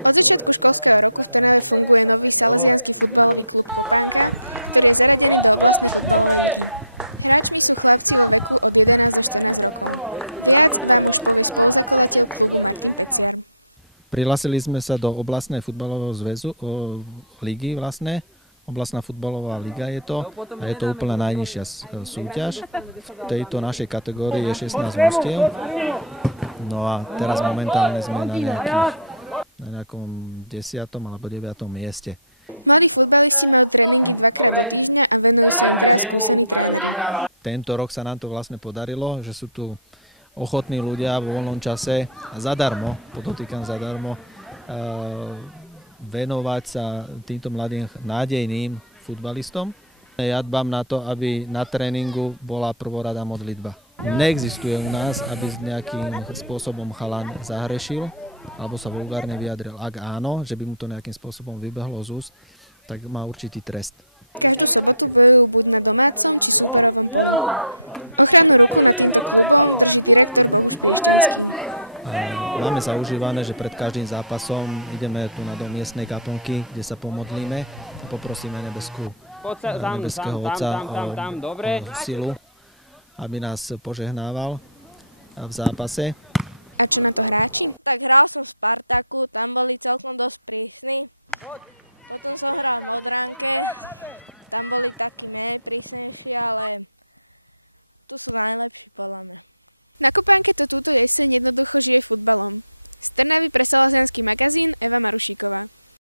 Od začiatku školského roku v Trnave funguje nový salesiansky futbalový klub Kopánka, ktorý je zaradený do oblastnej futbalovej ligy. Hráčmi sú chlapci vo veku od 11 do 14 rokov. Viac vám už povie spoluzakladateľ klubu Martin Peciar. Prihlásili sme sa do oblastnej futbalového zväzu, ligy vlastne. Oblastná futbalová liga je to a je to úplne najnižšia súťaž. V tejto našej kategórii je 16 mužstiev. No a teraz momentálne sme na nejakom 10. alebo 9. mieste. Mladí futbalisti majú tréningy 2-krát do týždňa a venujú sa im teraz skúsení tréneri. Tento rok sa nám to vlastne podarilo, že sú tu ochotní ľudia vo voľnom čase a zadarmo, podotýkam zadarmo, venovať sa týmto mladým nádejným futbalistom. Ja dbám na to, aby na tréningu bola prvorada modlitba. Neexistuje u nás, aby nejakým spôsobom chalan zahrešil alebo sa vulgárne vyjadril. Ak áno, že by mu to nejakým spôsobom vybehlo z úst, tak má určitý trest. Každú sobotu bojujú buď na domácom či súperovom poli. Ochrannú ruku nad týmto klubom drží direktor Bohuš Piešťanský. Máme zaužívané, že pred každým zápasom ideme tu do miestnej kaplnky, kde sa pomodlíme a poprosíme nebeského Otca o silu, aby nás požehnával v zápase. A čo na to hráči? Tak hral som v Spartaku, tam boli celkom dosť prísni. Potom som hral v Modránke, tam boli takí menej prísnejší, ale tu sú najlepší podľa mňa. Na Kopánke to túto jeseň jednoducho žije futbalom. Z Trnavy pre Salesiansky magazín Eva Marušíková.